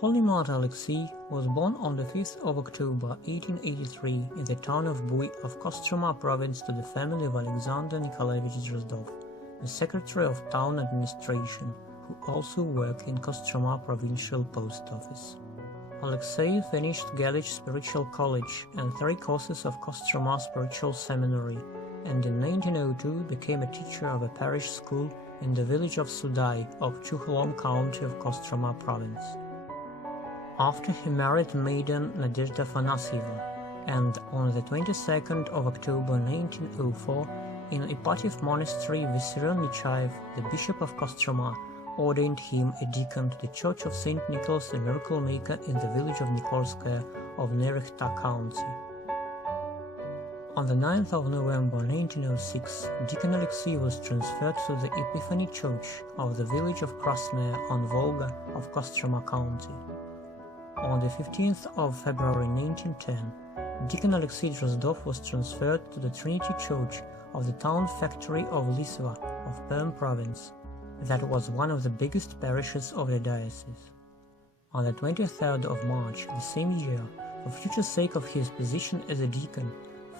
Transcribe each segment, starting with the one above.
Holy Martyr Aleksiy was born on the 5th of October 1883 in the town of Buy of Kostroma province to the family of Alexander Nikolaevich Drozdov, the secretary of town administration, who also worked in Kostroma provincial post office. Aleksiy finished Galić Spiritual College and 3 courses of Kostroma Spiritual Seminary, and in 1902 became a teacher of a parish school in the village of Sudai of Chuhlom county of Kostroma province. After he married maiden Nadezhda Afanasieva, and on the 22nd of October 1904, in Ipatiev monastery, Vissarion Nechayev, the bishop of Kostroma, ordained him a deacon to the Church of St. Nicholas the Miracle Maker in the village of Nikolskaya of Nerekhta county. On the 9th of November 1906, Deacon Aleksiy was transferred to the Epiphany Church of the village of Krasnaya on Volga of Kostroma county. On the 15th of February 1910, Deacon Aleksiy Drozdov was transferred to the Trinity Church of the town factory of Lisva of Perm province. That was one of the biggest parishes of the diocese. On the 23rd of March the same year, for future sake of his position as a deacon,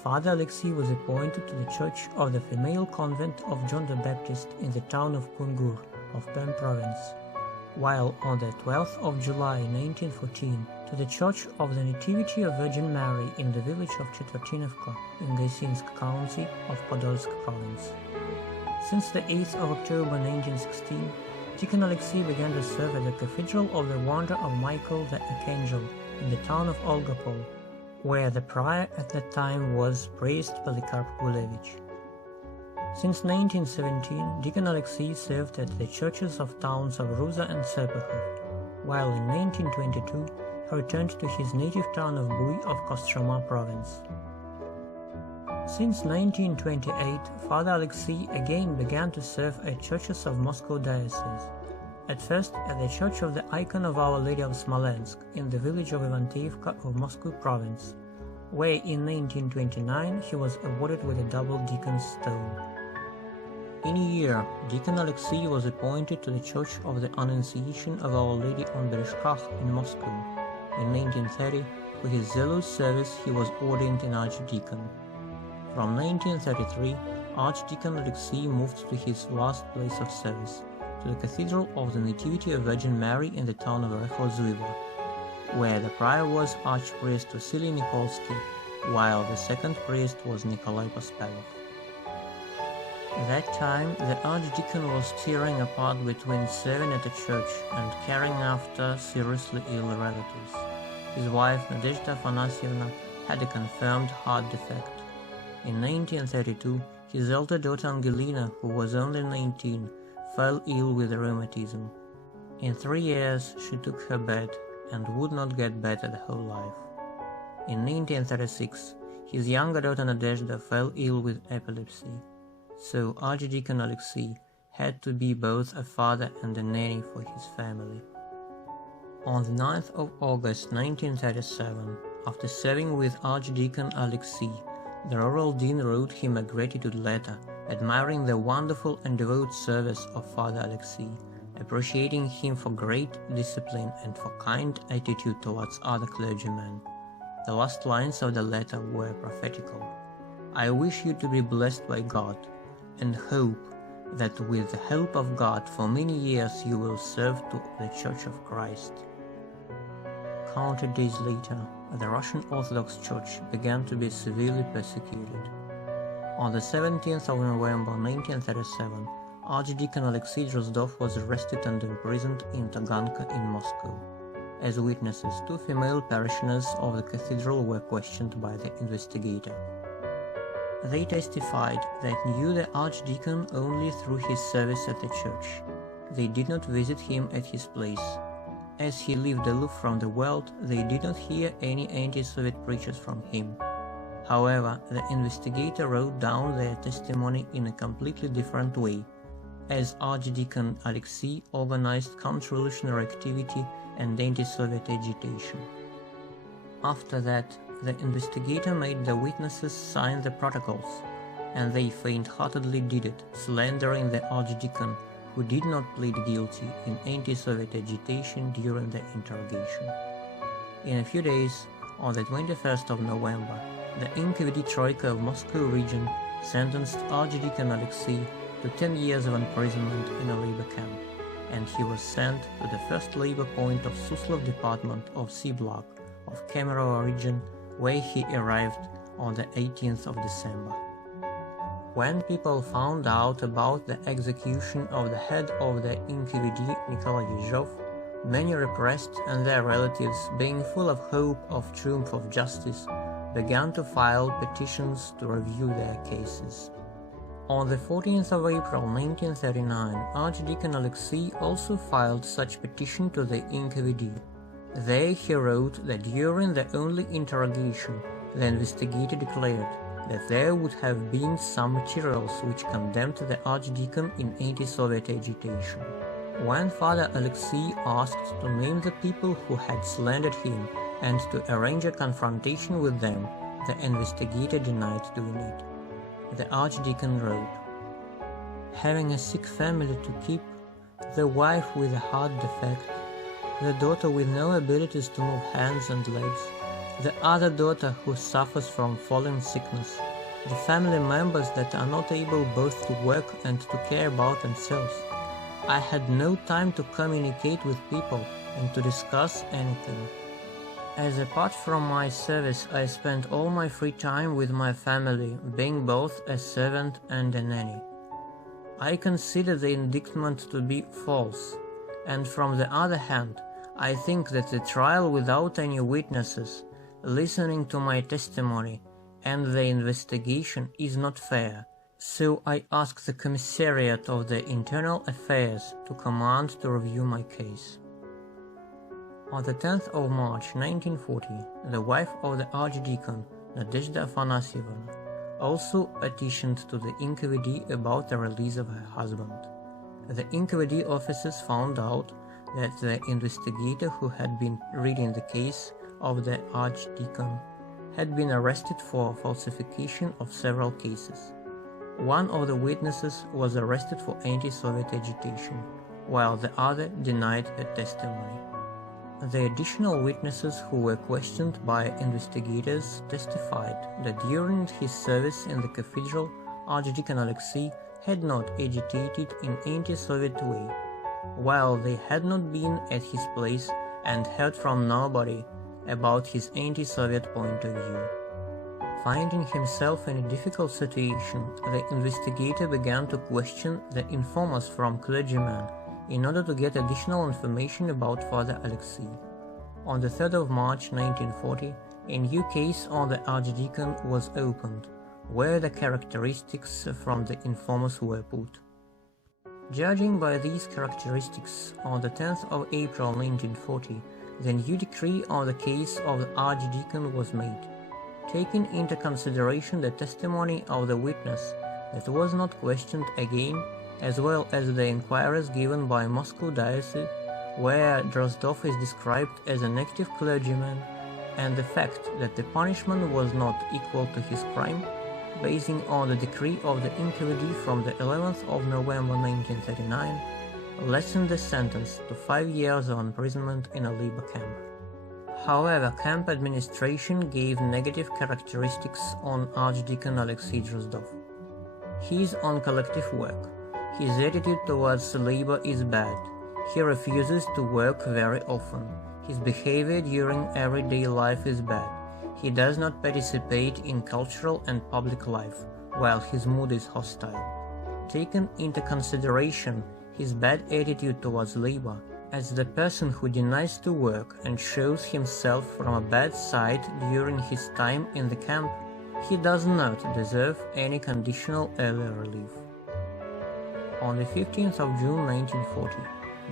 Father Aleksiy was appointed to the Church of the Female Convent of John the Baptist in the town of Kungur of Perm province, while on the 12th of July 1914 to the Church of the Nativity of Virgin Mary in the village of Chetvertinovka in Gaisinsk county of Podolsk province. Since the 8th of October 1916, Deacon Aleksiy began to serve at the Cathedral of the Wonder of Michael the Archangel in the town of Olgopol, where the prior at that time was Priest Polycarp Gulevich. Since 1917, Deacon Aleksiy served at the churches of towns of Ruza and Serpukhov, while in 1922 he returned to his native town of Buy of Kostroma province. Since 1928, Father Aleksiy again began to serve at churches of Moscow diocese, at first at the Church of the Icon of Our Lady of Smolensk in the village of Ivanteevka of Moscow province, where in 1929 he was awarded with a double deacon's stole. In a year, Deacon Aleksiy was appointed to the Church of the Annunciation of Our Lady on Berezhkach in Moscow. In 1930, for his zealous service he was ordained an archdeacon. From 1933, Archdeacon Aleksiy moved to his last place of service, to the Cathedral of the Nativity of Virgin Mary in the town of Rekhozuivo, where the prior was Archpriest Vasily Nikolsky, while the second priest was Nikolai Pospelov. That time, the archdeacon was tearing apart between serving at a church and caring after seriously ill relatives. His wife, Nadezhda Afanasievna, had a confirmed heart defect. In 1932, his elder daughter Angelina, who was only 19, fell ill with rheumatism. In 3 years, she took her bed and would not get better the whole life. In 1936, his younger daughter Nadezhda fell ill with epilepsy. So Archdeacon Aleksiy had to be both a father and a nanny for his family. On the 9th of August 1937, after serving with Archdeacon Aleksiy, the rural dean wrote him a gratitude letter, admiring the wonderful and devout service of Father Aleksiy, appreciating him for great discipline and for kind attitude towards other clergymen. The last lines of the letter were prophetical. "I wish you to be blessed by God, and hope that with the help of God for many years you will serve to the Church of Christ." Counted days later, the Russian Orthodox Church began to be severely persecuted. On the 17th of November 1937, Archdeacon Aleksiy Drozdov was arrested and imprisoned in Taganka in Moscow. As witnesses, 2 female parishioners of the cathedral were questioned by the investigator. They testified that knew the archdeacon only through his service at the church. They did not visit him at his place. As he lived aloof from the world, they did not hear any anti-Soviet preachers from him. However, the investigator wrote down their testimony in a completely different way, as Archdeacon Aleksiy organized counter-revolutionary activity and anti-Soviet agitation. After that, the investigator made the witnesses sign the protocols, and they faint-heartedly did it, slandering the archdeacon, who did not plead guilty in anti-Soviet agitation during the interrogation. In a few days, on the 21st of November, the NKVD Troika of Moscow region sentenced Archdeacon Aleksiy to 10 years of imprisonment in a labor camp, and he was sent to the first labor point of Suslov department of C block of Kemerovo region, where he arrived on the 18th of December. When people found out about the execution of the head of the NKVD, Nikolai Yezhov, many repressed and their relatives, being full of hope of triumph of justice, began to file petitions to review their cases. On the 14th of April 1939, Archdeacon Aleksiy also filed such petition to the NKVD. There he wrote that during the only interrogation, the investigator declared that there would have been some materials which condemned the Archdeacon in anti-Soviet agitation. When Father Aleksiy asked to name the people who had slandered him and to arrange a confrontation with them, the investigator denied doing it. The Archdeacon wrote, "Having a sick family to keep, the wife with a heart defect, the daughter with no abilities to move hands and legs, the other daughter who suffers from falling sickness, the family members that are not able both to work and to care about themselves. I had no time to communicate with people and to discuss anything. As apart from my service, I spent all my free time with my family, being both a servant and a nanny. I consider the indictment to be false, and from the other hand, I think that the trial without any witnesses, listening to my testimony, and the investigation is not fair, so I ask the Commissariat of the Internal Affairs to command to review my case." On the 10th of March 1940, the wife of the Archdeacon, Nadezhda Afanasyevna, also petitioned to the NKVD about the release of her husband. The NKVD officers found out that the investigator who had been reading the case of the Archdeacon had been arrested for falsification of several cases. One of the witnesses was arrested for anti-Soviet agitation, while the other denied her testimony. The additional witnesses who were questioned by investigators testified that during his service in the cathedral, Archdeacon Aleksiy had not agitated in anti-Soviet way, while they had not been at his place and heard from nobody about his anti-Soviet point of view. Finding himself in a difficult situation, the investigator began to question the informers from clergymen in order to get additional information about Father Aleksiy. On the 3rd of March 1940, a new case on the Archdeacon was opened, where the characteristics from the informers were put. Judging by these characteristics, on the 10th of April 1940, the new decree on the case of the Archdeacon was made, taking into consideration the testimony of the witness that was not questioned again, as well as the inquiries given by Moscow Diocese, where Drozdov is described as an active clergyman, and the fact that the punishment was not equal to his crime, basing on the decree of the NKVD from the 11th of November 1939, lessened the sentence to 5 years of imprisonment in a labor camp. However, camp administration gave negative characteristics on Archdeacon Aleksiy Drozdov. He is on collective work. His attitude towards labor is bad. He refuses to work very often. His behavior during everyday life is bad. He does not participate in cultural and public life, while his mood is hostile. Taken into consideration his bad attitude towards labor, as the person who denies to work and shows himself from a bad side during his time in the camp, he does not deserve any conditional early relief. On the 15th of June 1940,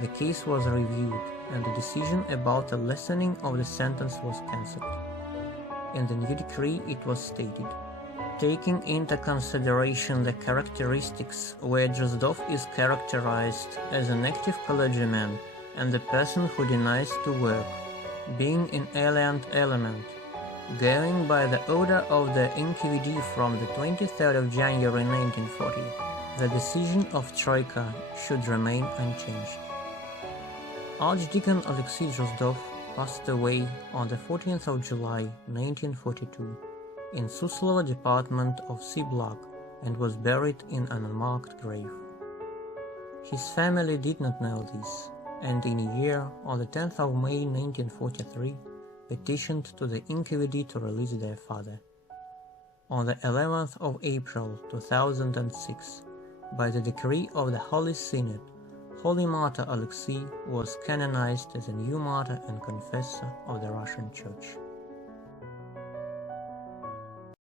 the case was reviewed and the decision about the lessening of the sentence was cancelled. In the new decree it was stated, taking into consideration the characteristics where Drozdov is characterized as an active clergyman and the person who denies to work, being an alien element, going by the order of the NKVD from the 23rd of January 1940, The decision of Troika should remain unchanged. Archdeacon Aleksiy Drozdov passed away on the 14th of July 1942 in Suslovo department of Siblag and was buried in an unmarked grave. His family did not know this, and in a year, on the 10th of May 1943, petitioned to the NKVD to release their father. On the 11th of April 2006, by the decree of the Holy Synod, Holy Martyr Aleksiy was canonized as a new martyr and confessor of the Russian Church.